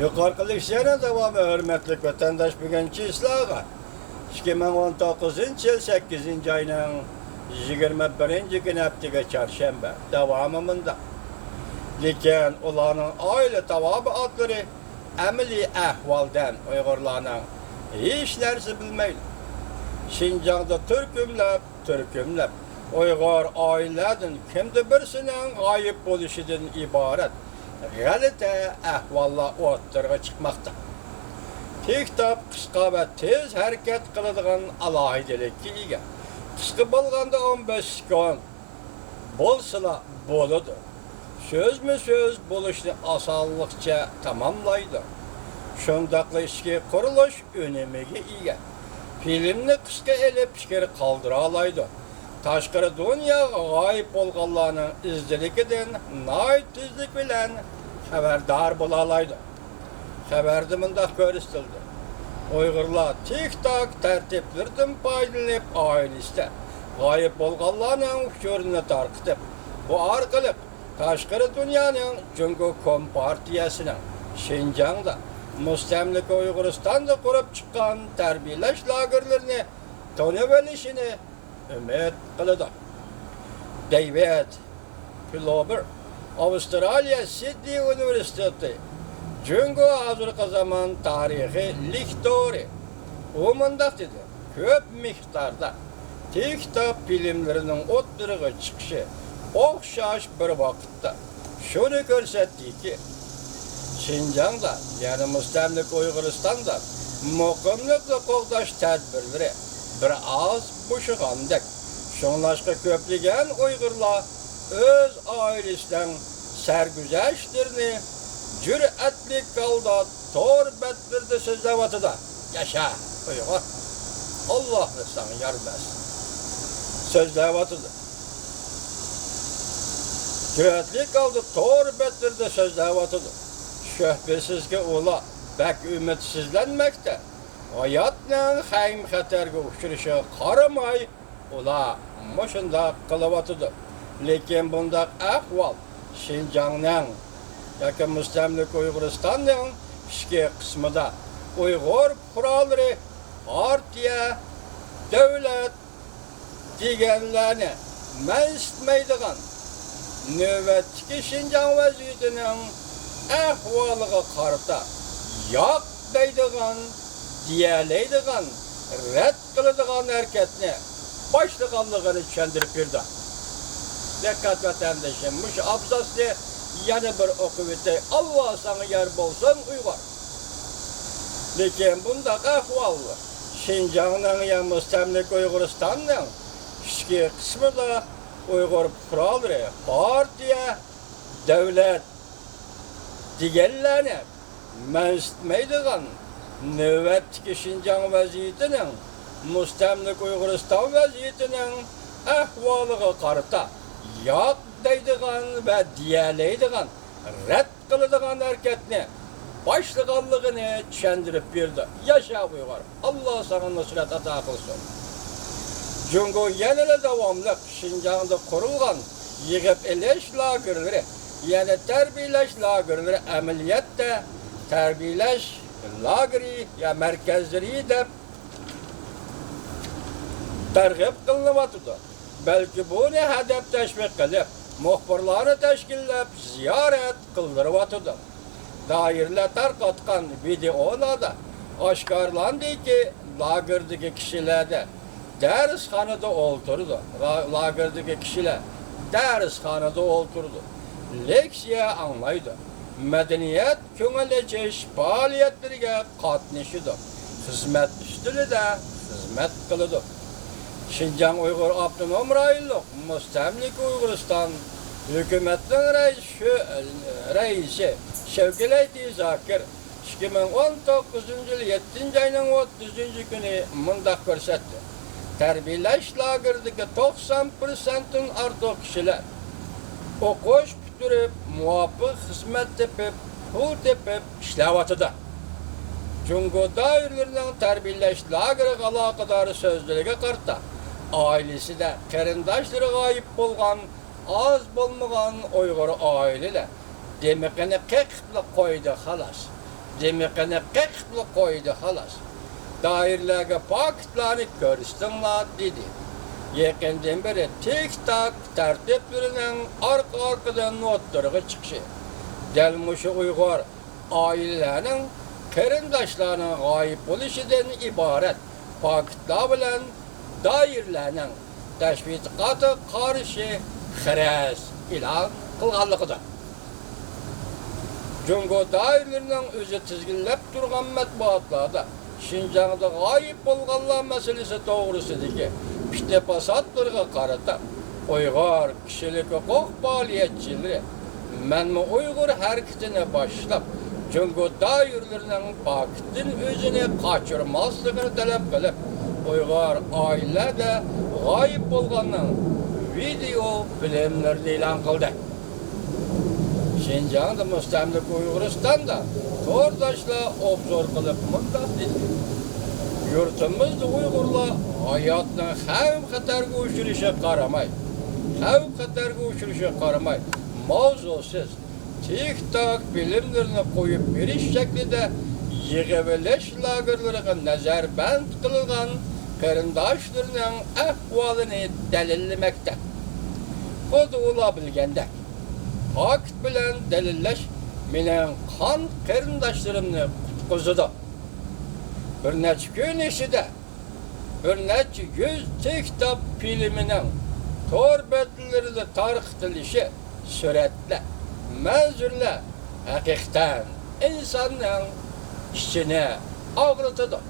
Yukarı işlerine devamı hürmetli vatandaş bugünkü islaha. 2019 yıl 8. ayının 21. gün haftaga çarşamba devamında. Lekin ularning aile tavabi adları amaliy ahvoldan Uyg'urlarning hech narsa bilmaydi. Şinjan'da Türkümlep Uyghur ailelerden kimde birisinin gayip oluşundan ibaret g'alati ahvollar o'ttirg'a chiqmoqda. Kitap qisqa va tez harakat qiladigan alohidalikka ega. Qisqa bo'lganda 15 kun bo'lsa bo'ladi. Söz bo'lishni osonlikcha tamomlaydi. Shundaqla ishga qurilish önemiga ega. Filmni qisqa elib fikr qoldira oladi. Tashqari dunyoga g'oyib bo'lganlarning izdilikidan tezlik bilan xabardor bo'la oladi. Xabarda mundaq ko'rsatildi. Uyg'urlar TikTok tartiblaridan foydalanib oilasida g'oyib bo'lganlarning uchurini tarqitib, bu orqali tashqari dunyoning Jungo Kompartiyasining Şinjan'da mustamlika Uyg'uristonda qurib chiqqan tarbiyalash lagerlarini tonib olishini umid qiladi. David Pilober, Avustraliya Sydney Universiteti Jungo hozirgi zaman tarixi lektori. U mundaq dedi: ko'p miqdorda TikTok filmlarining o'ttirig'i chiqishi o'xshash bir vaqtda shuni ko'rsatdiki, Şinjan'da, yani mustamlik Uyg'uristonda muqimlikni qo'g'dash tadbirlari bir oz bo'shag'andek. Shunlashqa ko'plagan Uyg'urlar o'z oilasidan sarguzashtlarini jur'atli holda to'r betlarda so'zlayotdi. Yasha Uyg'ur, Alloh sana yar bersin. So'zlayotdi. Jur'atli holda to'r betlarda so'zlayotdi. Şüphesizki ola bek ümitsizlenmekte. Hayatının hem xatarga uçuruşa qaramay ola moşunda qılıvatıdır. Lekin bundak ahval Şinjan'ın yoki mustamlik Uyg'uristonning ichki qismida Uyg'ur qurolları, partiya, davlat deganlarni mansitmaydigan navbatdagi Şinjan vaziyatining ahvoliga qarata yo'q deydigan, diyaleydigan, rad qiladigan harakatni boshliganligini tushuntirib berdi. Dikkat vatandaşım, mush abzasni yana bir o'qib o'tay. Alloh sana yar bo'lsin Uyg'ur. Lekin bundaq ahvol Şinjan'ning ya mustamlik Uyg'uristonning ichki qismida Uyg'ur qurolları, partiya, davlat deganlarni mansitmaydigan navbatdagi Şinjan vaziyatining mustamlik Uyg'uriston vaziyatining ahvoliga qarata yo'q deydigan va diyaleydigan, rad qiladigan harakatni boshliganligini tushuntirib berdi. Yasha Uyg'ur, Alloh sana nusrat ato qilsin. Jungo yanada davomli Şinjan'da qurilgan yig'ib elish lagerlari, yani tarbiyalash lagerlari amaliyotda tarbiyalash lageri ya merkezleri deb targ'ib qilinyapti. Belki buni hadab tashviq qilib, muxbirlarni tashkillab ziyorat qildiryapti. Doirlar tarqatgan videolarda oshkorlandiki, lagerdagi kishilarda darsxonada o'ltirdi. Lagerdagi kishilar darsxonada o'ltirdi. Leksiya anglaydi. Madaniyat ko'ngillichish faoliyatlariga qatnashdi. Xizmat ustida xizmat qildi. Şinjan Uyghur Abdunum Rayonluq mustamlik Uyg'uriston hukumatining raisi Shavkat Zakir 2019 yil 7 ayning 30 kuni mundaq ko'rsatdi. Tarbiyalash lageridagi 90%dan ortiq kishilar o'qish bitirib, muvofiq xizmat tepib, pul tepib ishlayotdi. Jungo doirlarining tarbiyalash lageriga aloqador so'zlariga qarta ailesida qarindoshlari g'oyib bo'lgan, oz bo'lmagan Uyg'ur oilalar demakini qaqib qo'ydi xolos. Demekine qeqli koydu halas. Dairlerge paketlerini görürsünler dedi. Yakından beri tek tak tertiplerinin arkadan notları çıkışı. Gelmişi Uygur ailelerinin kerindaşlarının gayip oluşundan ibaret paketler bilen dairlerinin teşvikatı karşı xeres ilan kılganlıqıdır. Cungo dairlerinin özü tizginlep durgan matbuatlarda Şinjan'da gayip bolganlar meselesi doğrusudur. İşte pasatlarga qarata Uygur kişilik hukuk faaliyetçileri Menmi Uygur hareketine başlap Cungo dairlerinin paketin özünü kaçırmazlığını talep kılıp Uygur ailede gayip bolganın video filmlerini ilan kıldı. Şinjan'da müstemlik Uyguristan'da tordaşla obzor kılıp mındak dedi. Yurtumuzda Uygurlar hayatına xavf-xatarga uçuruşa qaramay, mavzusuz, tik-tak bilimlerini koyup beriş şeklinde yığıveleş lagerleriga nazarband kılıngan qarindaşlarının ahvalını delillemekte. Kodu ola bilgende, hakt bilen delilleş menen kan qarindaşlarımni kutkuzudu. Bir neçe gün içinde, bir neçe yüz kitap filminin torbetlerinde tarqıtılışı suretle, menzurla hakikaten insanın içine ağrıtıdı.